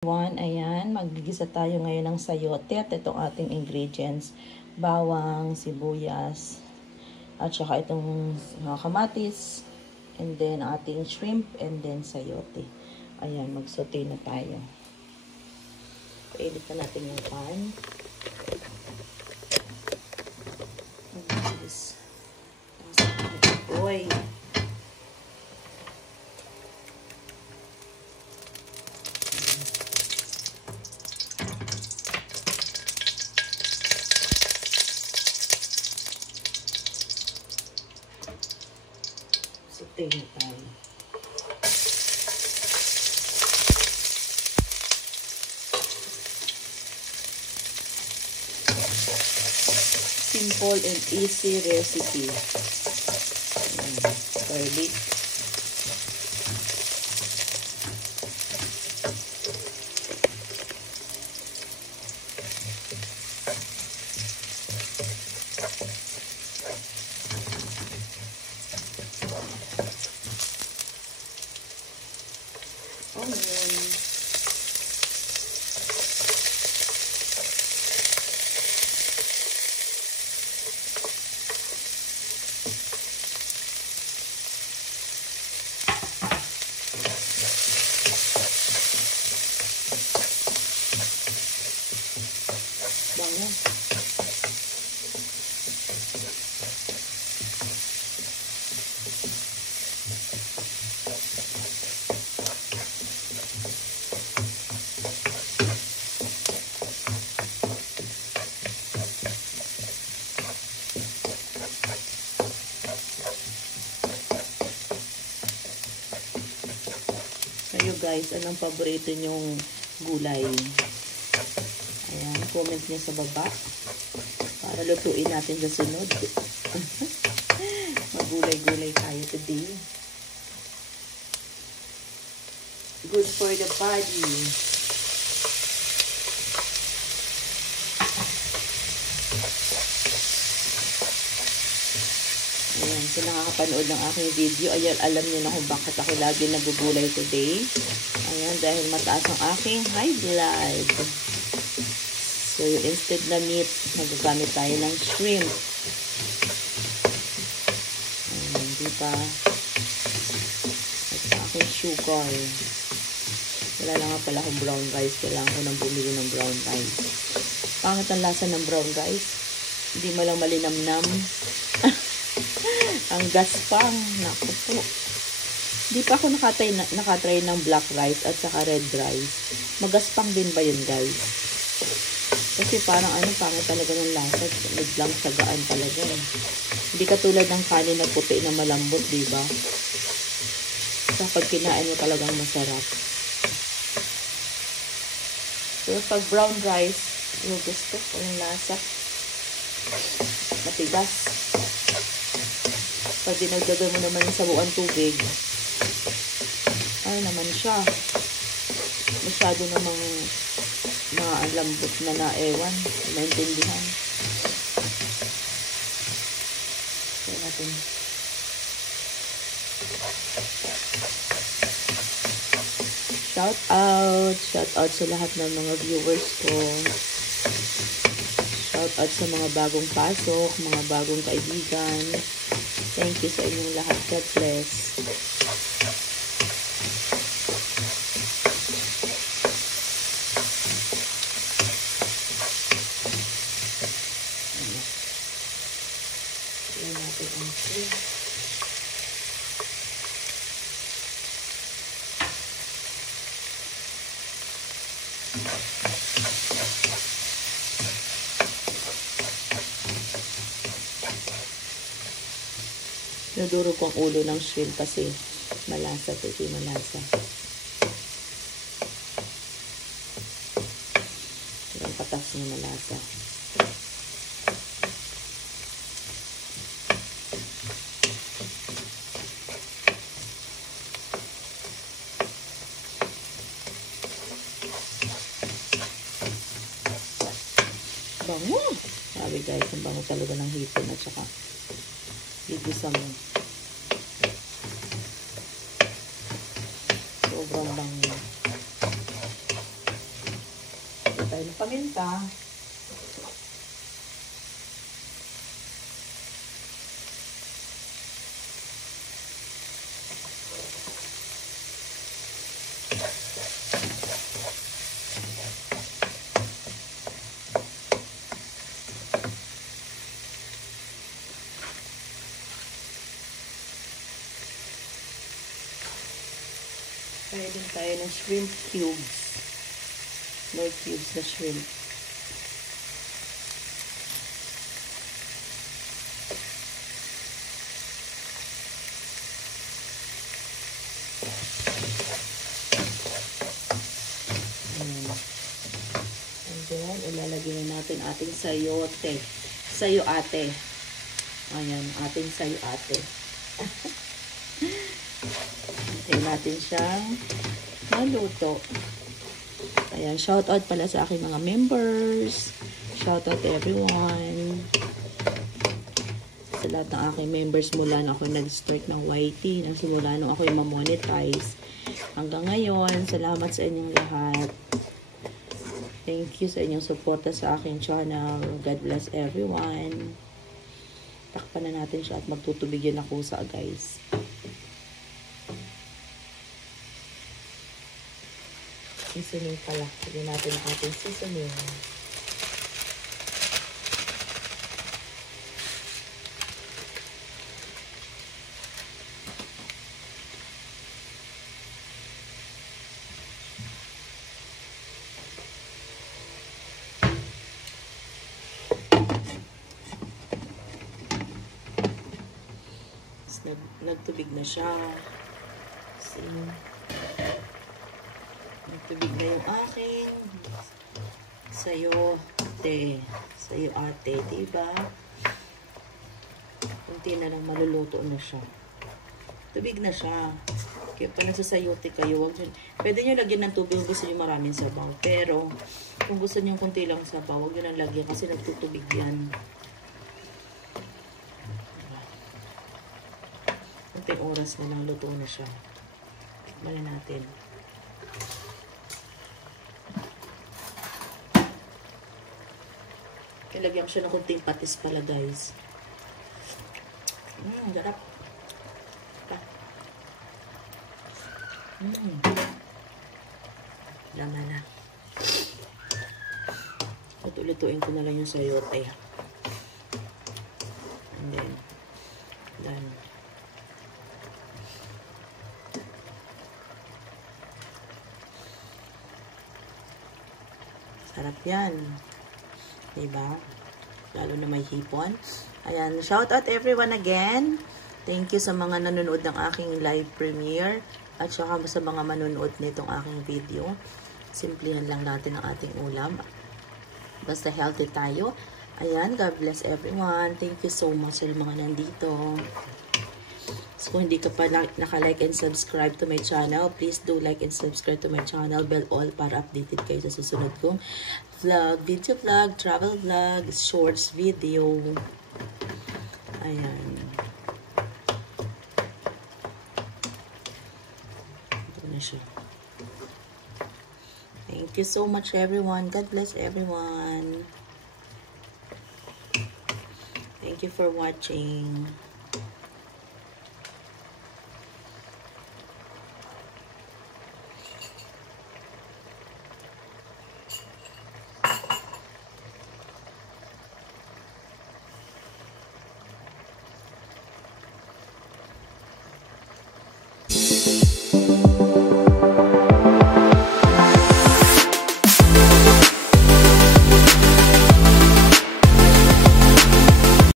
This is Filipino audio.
Ayan, maggigisa tayo ngayon ng sayote at itong ating ingredients. Bawang, sibuyas, at saka itong kamatis, and then ating shrimp, and then sayote. Ayan, magsaute na tayo. Painit na natin yung pan. Oy! Saute na tayo. Simple and easy recipe. Garlic. Onion. Bango. Kayo guys, anong paborito nyong gulay? Ayan, comment niyo sa baba para lutuin natin sa sunod. Magulay-gulay tayo today. Good for the body. Ayan, kung nakakapanood ng aking video, ayan, alam niyo na kung bakit ako lagi nagugulay today. Ayan, dahil mataas ang aking high blood. So, instead na meat, magagamit tayo ng shrimp. Ayan, diba? At sa aking sugar. Wala lang nga pala akong brown rice. Kailangan ko nang bumili ng brown rice. Pangit ang lasa ng brown rice. Hindi mo lang malinamnam. Ang gaspang. Naku po. Hindi pa ako nakatry ng black rice at saka red rice. Magaspang din ba yun, guys? Kasi parang pangit talaga ng lasa. Biglang sagaan talaga. Hindi katulad ng kanin na puti na malambot, diba? So, pag kinain mo talagang masarap. So, pag brown rice, yung gusto ko yung lasa. Matigas. Pag dinagdagan mo naman yung sabuan tubig, ay naman siya. Masyado namang lambot na naewan. Naintindihan. Kaya natin. Shout out sa lahat ng mga viewers ko. Shout out sa mga bagong pasok, mga bagong kaibigan. Thank you sa inyong lahat. God bless. Ayan natin ang shrimp. Nadurog ko ang ulo ng shrimp kasi malasa ito. Ito malasa. Yung patas ng malasa. Bango! Sabi guys, ang bango talaga ng hipon at saka igisa mo. Sobrang bango. tayo ng paminta. Kaya din tayo ng shrimp cubes. More cubes na shrimp. And then, ilalagay na natin ating sayote. Sayo ate. Ayan, ating sayo ate. Hintayin natin siyang maluto. Ayan, shoutout pala sa aking mga members. Shoutout to everyone. Sa lahat ng aking members mula na ako nag-start ng YT, nang simula nung ako yung ma-monetize. Hanggang ngayon, salamat sa inyong lahat. Thank you sa inyong suporta sa aking channel. God bless everyone. Takpan na natin siya at magtutubig yun ako sa guys. Seasoning pala. Lagyan natin ang ating seasoning. Nagtubig na siya. See? Nagtubig na yung aking sayote. Sayo ate, diba? Kunti na lang maluluto na siya. Tubig na siya. Kaya pa nagsasayote kayo, pwede nyo lagyan ng tubig kung gusto nyo maraming sabaw. Pero, kung gusto nyo kunti lang sabaw, huwag nyo nang lagyan kasi nagtutubig yan. Kunting oras na lang luto na siya. Tikman na natin. Ilagyan ko siya ng kunting patis pala, guys. Garap. Lama na. Luto-lutuin ko na lang yung sayote. And then, done. Sarap yan. Diba? Lalo na may hipon. Ayan. Shout out everyone again. Thank you sa mga nanonood ng aking live premiere. At saka sa mga manonood nitong aking video. Simplihan lang natin ang ating ulam. Basta healthy tayo. Ayan. God bless everyone. Thank you so much sa mga nandito. So, kung hindi ka pa naka-like and subscribe to my channel, please do like and subscribe to my channel, bell all, para updated kayo sa susunod kong vlog, video vlog, travel vlog, shorts video. Ayan. Ito na siya. Thank you so much everyone. God bless everyone. Thank you for watching.